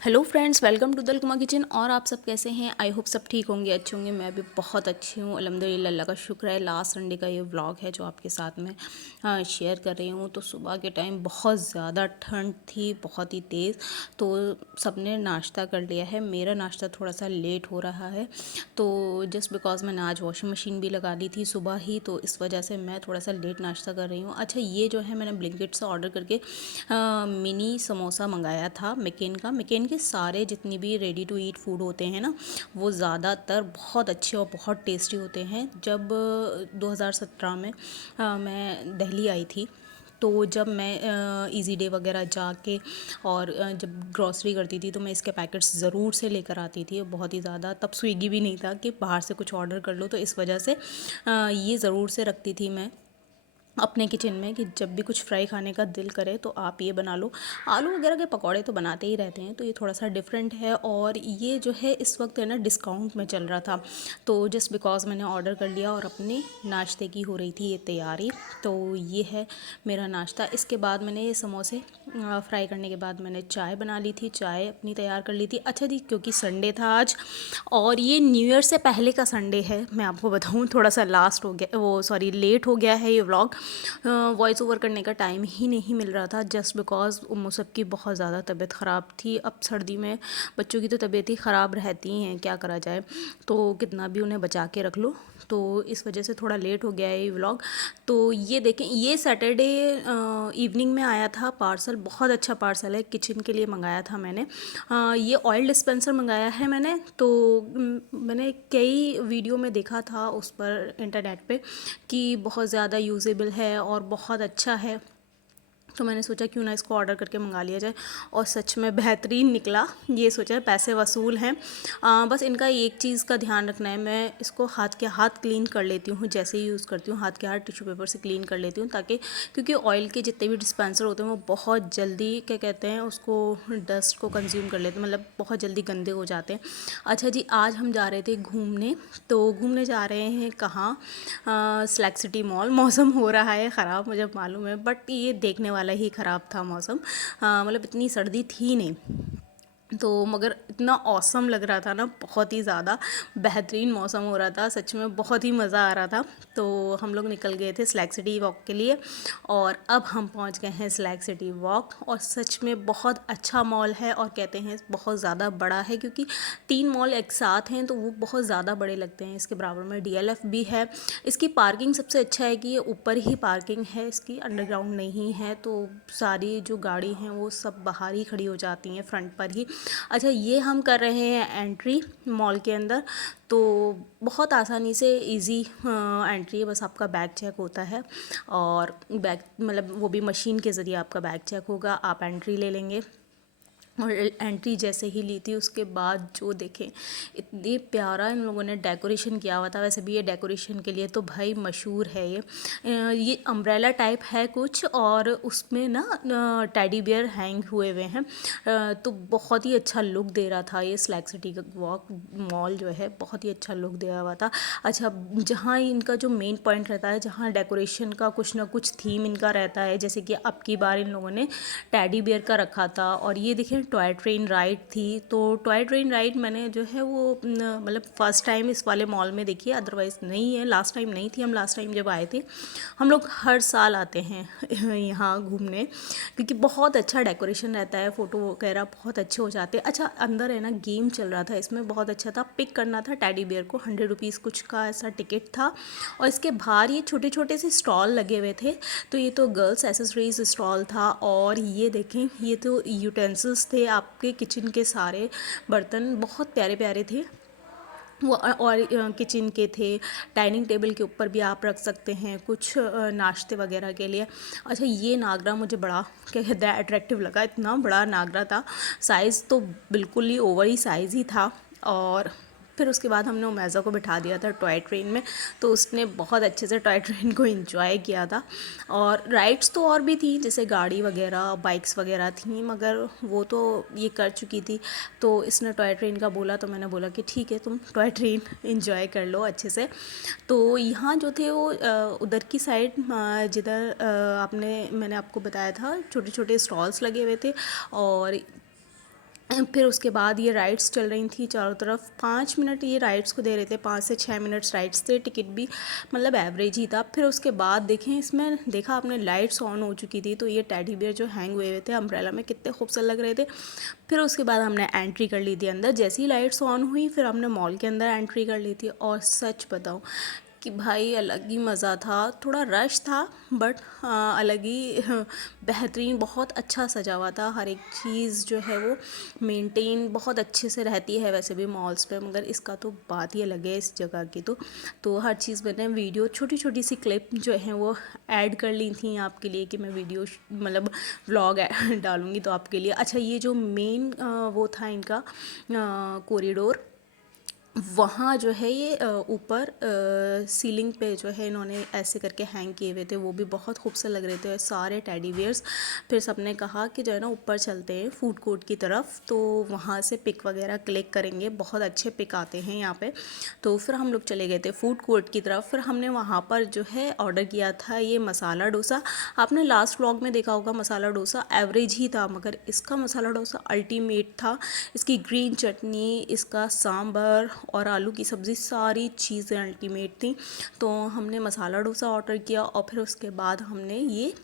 Hello friends, welcome to दलकुमा kitchen. और आप सब कैसे हैं? आई होप सब ठीक होंगे, अच्छे होंगे। मैं भी बहुत अच्छी हूँ, अल्हम्दुलिल्लाह, अल्लाह का शुक्र है। लास्ट संडे का ये व्लॉग है जो आपके साथ में शेयर कर रही हूँ। तो सुबह के टाइम बहुत ज़्यादा ठंड थी, बहुत ही तेज़। तो सबने नाश्ता कर लिया है, मेरा नाश्ता थोड़ा सा लेट हो रहा है। तो जस्ट बिकॉज मैंने आज वॉशिंग मशीन भी लगा दी थी सुबह ही, तो इस वजह से मैं थोड़ा सा लेट नाश्ता कर रही हूँ। अच्छा, ये जो है मैंने ब्लिंकिट से ऑर्डर करके मिनी समोसा मंगाया था मैकेन के सारे जितनी भी रेडी टू ईट फूड होते हैं ना, वो ज़्यादातर बहुत अच्छे और बहुत टेस्टी होते हैं। जब 2017 में मैं दिल्ली आई थी, तो जब मैं इजी डे वगैरह जाके और जब ग्रॉसरी करती थी तो मैं इसके पैकेट्स ज़रूर से लेकर आती थी, बहुत ही ज़्यादा। तब स्विगी भी नहीं था कि बाहर से कुछ ऑर्डर कर लो, तो इस वजह से ये ज़रूर से रखती थी मैं अपने किचन में कि जब भी कुछ फ्राई खाने का दिल करे तो आप ये बना लो। आलू वगैरह के पकौड़े तो बनाते ही रहते हैं, तो ये थोड़ा सा डिफरेंट है। और ये जो है इस वक्त है ना, डिस्काउंट में चल रहा था, तो जस्ट बिकॉज मैंने ऑर्डर कर लिया और अपने नाश्ते की हो रही थी ये तैयारी। तो ये है मेरा नाश्ता। इसके बाद मैंने ये समोसे फ्राई करने के बाद मैंने चाय बना ली थी, चाय अपनी तैयार कर ली थी। अच्छा जी, क्योंकि संडे था आज और ये न्यू ईयर से पहले का संडे है, मैं आपको बताऊँ थोड़ा सा लास्ट हो गया, वो सॉरी लेट हो गया है ये व्लॉग। वॉइस ओवर करने का टाइम ही नहीं मिल रहा था, जस्ट बिकॉज मुसब की बहुत ज़्यादा तबीयत ख़राब थी। अब सर्दी में बच्चों की तो तबीयत ही ख़राब रहती हैं, क्या करा जाए, तो कितना भी उन्हें बचा के रख लो। तो इस वजह से थोड़ा लेट हो गया है ये व्लॉग। तो ये देखें, ये सैटरडे इवनिंग में आया था पार्सल, बहुत अच्छा पार्सल है, किचन के लिए मंगाया था मैंने। ये ऑयल डिस्पेंसर मंगाया है मैंने। तो मैंने कई वीडियो में देखा था उस पर इंटरनेट पे कि बहुत ज़्यादा यूज़ेबल है और बहुत अच्छा है, तो मैंने सोचा क्यों ना इसको ऑर्डर करके मंगा लिया जाए। और सच में बेहतरीन निकला। ये सोचा पैसे वसूल हैं। बस इनका एक चीज़ का ध्यान रखना है, मैं इसको हाथ क्लीन कर लेती हूँ, जैसे ही यूज़ करती हूँ हाथ के हाथ टिश्यू पेपर से क्लीन कर लेती हूँ, ताकि क्योंकि ऑयल के जितने भी डिस्पेंसर होते हैं वो बहुत जल्दी क्या कहते हैं उसको, डस्ट को कंज्यूम कर लेते हैं, मतलब बहुत जल्दी गंदे हो जाते हैं। अच्छा जी, आज हम जा रहे थे घूमने। तो घूमने जा रहे हैं कहाँ? Slack city mall. मौसम हो रहा है ख़राब, मुझे मालूम है, बट ये देखने वाला ही ख़राब था मौसम। मतलब इतनी सर्दी थी नहीं, तो मगर इतना औसम लग रहा था ना, बहुत ही ज़्यादा बेहतरीन मौसम हो रहा था, सच में बहुत ही मज़ा आ रहा था। तो हम लोग निकल गए थे स्लैक सिटी वॉक के लिए और अब हम पहुंच गए हैं स्लैक सिटी वॉक। और सच में बहुत अच्छा मॉल है और कहते हैं बहुत ज़्यादा बड़ा है, क्योंकि 3 मॉल एक साथ हैं तो वो बहुत ज़्यादा बड़े लगते हैं। इसके बराबर में डीएलएफ भी है। इसकी पार्किंग सबसे अच्छा है कि ये ऊपर ही पार्किंग है, इसकी अंडरग्राउंड नहीं है, तो सारी जो गाड़ी हैं वो सब बाहर ही खड़ी हो जाती हैं, फ्रंट पर ही। अच्छा, ये हम कर रहे हैं एंट्री मॉल के अंदर। तो बहुत आसानी से इजी एंट्री है, बस आपका बैग चेक होता है और बैग मतलब वो भी मशीन के ज़रिए आपका बैग चेक होगा, आप एंट्री ले लेंगे। और एंट्री जैसे ही ली थी उसके बाद जो देखें, इतनी प्यारा इन लोगों ने डेकोरेशन किया हुआ था। वैसे भी ये डेकोरेशन के लिए तो भाई मशहूर है ये अम्ब्रेला टाइप है कुछ, और उसमें ना टेडी बियर हैंग हुए हुए हैं। तो बहुत ही अच्छा लुक दे रहा था ये स्लैक सिटी का वॉक मॉल जो है, बहुत ही अच्छा लुक दिया हुआ था। अच्छा, जहाँ इनका जो मेन पॉइंट रहता है, जहाँ डेकोरेशन का कुछ ना कुछ थीम इनका रहता है, जैसे कि अब की बार इन लोगों ने टेडी बियर का रखा था। और ये देखें, टॉय ट्रेन राइड थी। तो टॉय ट्रेन राइड मैंने जो है वो मतलब फ़र्स्ट टाइम इस वाले मॉल में देखी है, अदरवाइज़ नहीं है, लास्ट टाइम नहीं थी। हम लास्ट टाइम जब आए थे, हम लोग हर साल आते हैं यहाँ घूमने, क्योंकि बहुत अच्छा डेकोरेशन रहता है, फ़ोटो वगैरह बहुत अच्छे हो जाते हैं। अच्छा, अंदर है ना गेम चल रहा था इसमें, बहुत अच्छा था। पिक करना था टेडी बियर को, 100 रुपीज़ कुछ का ऐसा टिकट था। और इसके बाहर ये छोटे छोटे से स्टॉल लगे हुए थे। तो ये तो गर्ल्स एसेसरीज स्टॉल था। और ये देखें, ये तो यूटेंसिल्स थे आपके किचन के, सारे बर्तन बहुत प्यारे प्यारे थे वो। और किचन के थे, डाइनिंग टेबल के ऊपर भी आप रख सकते हैं कुछ नाश्ते वगैरह के लिए। अच्छा, ये नागरा मुझे बड़ा क्या कहते हैं अट्रैक्टिव लगा, इतना बड़ा नागरा था, साइज़ तो बिल्कुल ही ओवर ही साइज़ ही था। और फिर उसके बाद हमने उमैज़ा को बिठा दिया था टॉय ट्रेन में, तो उसने बहुत अच्छे से टॉय ट्रेन को एंजॉय किया था। और राइड्स तो और भी थी, जैसे गाड़ी वगैरह बाइक्स वगैरह थी, मगर वो तो ये कर चुकी थी। तो इसने टॉय ट्रेन का बोला, तो मैंने बोला कि ठीक है, तुम टॉय ट्रेन एंजॉय कर लो अच्छे से। तो यहाँ जो थे वो उधर की साइड, जिधर मैंने आपको बताया था छोटे छोटे स्टॉल्स लगे हुए थे। और फिर उसके बाद ये राइड्स चल रही थी चारों तरफ। 5 मिनट ये राइड्स को दे रहे थे, 5 से 6 मिनट्स राइड्स थे। टिकट भी मतलब एवरेज ही था। फिर उसके बाद देखें, इसमें देखा आपने लाइट्स ऑन हो चुकी थी, तो ये टेडी बियर जो हैंग हुए हुए थे अम्ब्रेला में कितने खूबसूरत लग रहे थे। फिर उसके बाद हमने एंट्री कर ली थी अंदर। जैसे ही लाइट्स ऑन हुई फिर हमने मॉल के अंदर एंट्री कर ली थी। और सच बताऊँ कि भाई अलग ही मज़ा था। थोड़ा रश था बट अलग ही बेहतरीन, बहुत अच्छा सजा हुआ था। हर एक चीज़ जो है वो मेंटेन बहुत अच्छे से रहती है वैसे भी मॉल्स पे, मगर इसका तो बात ही अलग है इस जगह की। तो हर चीज़ मैंने वीडियो छोटी छोटी सी क्लिप जो है वो ऐड कर ली थी आपके लिए, कि मैं वीडियो मतलब व्लॉग डालूँगी तो आपके लिए। अच्छा, ये जो मेन वो था इनका कॉरिडोर, वहाँ जो है ये ऊपर सीलिंग पे जो है इन्होंने ऐसे करके हैंग किए हुए थे, वो भी बहुत खूबसूरत लग रहे थे सारे टेडी बियर्स। फिर सबने कहा कि जो है ना ऊपर चलते हैं फूड कोर्ट की तरफ, तो वहाँ से पिक वगैरह क्लिक करेंगे, बहुत अच्छे पिक आते हैं यहाँ पे। तो फिर हम लोग चले गए थे फूड कोर्ट की तरफ। फिर हमने वहाँ पर जो है ऑर्डर किया था ये मसाला डोसा। आपने लास्ट व्लॉग में देखा होगा, मसाला डोसा एवरेज ही था, मगर इसका मसाला डोसा अल्टीमेट था। इसकी ग्रीन चटनी, इसका सांभर और आलू की सब्ज़ी, सारी चीज़ें अल्टीमेट थी। तो हमने मसाला डोसा ऑर्डर किया और फिर उसके बाद हमने ये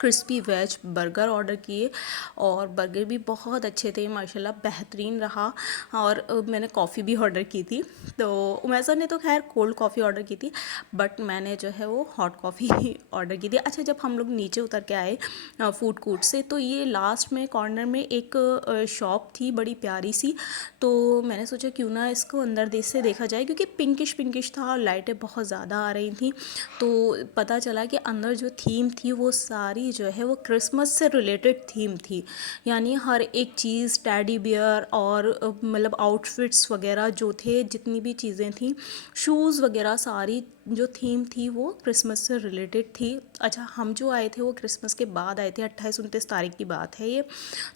क्रिस्पी वेज बर्गर ऑर्डर किए। और बर्गर भी बहुत अच्छे थे माशाल्लाह, बेहतरीन रहा। और मैंने कॉफ़ी भी ऑर्डर की थी। तो उमैसा ने तो खैर कोल्ड कॉफ़ी ऑर्डर की थी, बट मैंने जो है वो हॉट कॉफ़ी ऑर्डर की थी। अच्छा, जब हम लोग नीचे उतर के आए फूड कोर्ट से, तो ये लास्ट में कॉर्नर में एक शॉप थी बड़ी प्यारी सी। तो मैंने सोचा क्यों ना इसको अंदर देश से देखा जाए, क्योंकि पिंकिश पिंकिश था, लाइटें बहुत ज़्यादा आ रही थी। तो पता चला कि अंदर जो थीम थी वो सारी जो है वो क्रिसमस से रिलेटेड थीम थी। यानी हर एक चीज़, टेडी बियर और मतलब आउटफिट्स वगैरह जो थे, जितनी भी चीज़ें थी, शूज़ वगैरह, सारी जो थीम थी वो क्रिसमस से रिलेटेड थी। अच्छा, हम जो आए थे वो क्रिसमस के बाद आए थे, 28-29 तारीख की बात है ये।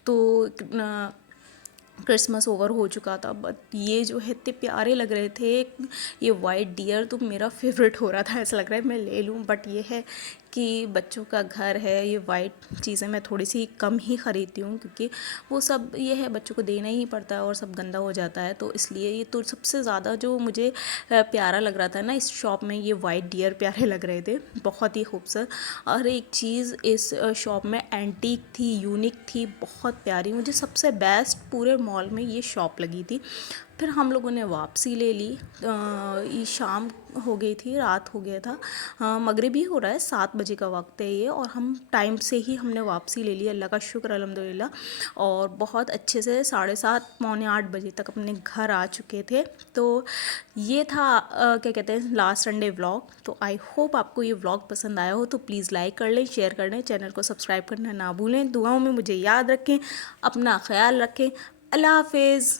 तो क्रिसमस ओवर हो चुका था, बट ये जो है इतने प्यारे लग रहे थे। ये वाइट डियर तो मेरा फेवरेट हो रहा था, ऐसा लग रहा है मैं ले लूँ, बट ये है कि बच्चों का घर है, ये वाइट चीज़ें मैं थोड़ी सी कम ही ख़रीदती हूँ, क्योंकि वो सब ये है बच्चों को देना ही पड़ता है और सब गंदा हो जाता है। तो इसलिए ये तो सबसे ज़्यादा जो मुझे प्यारा लग रहा था ना इस शॉप में, ये वाइट डियर प्यारे लग रहे थे, बहुत ही खूबसूरत। और एक चीज़ इस शॉप में एंटीक थी, यूनिक थी, बहुत प्यारी। मुझे सबसे बेस्ट पूरे मॉल में ये शॉप लगी थी। फिर हम लोगों ने वापसी ले ली। ये शाम हो गई थी, रात हो गया था, मगरिब ही हो रहा है, 7 बजे का वक्त है ये। और हम टाइम से ही हमने वापसी ले ली, अल्लाह का शुक्र अल्हम्दुलिल्लाह। और बहुत अच्छे से 7:30 पौने 8 बजे तक अपने घर आ चुके थे। तो ये था क्या कहते हैं लास्ट संडे व्लॉग। तो आई होप आपको ये व्लॉग पसंद आया हो, तो प्लीज़ लाइक कर लें, शेयर कर लें, चैनल को सब्सक्राइब करना ना भूलें। दुआओं में मुझे याद रखें, अपना ख्याल रखें। अल्लाह हाफिज़।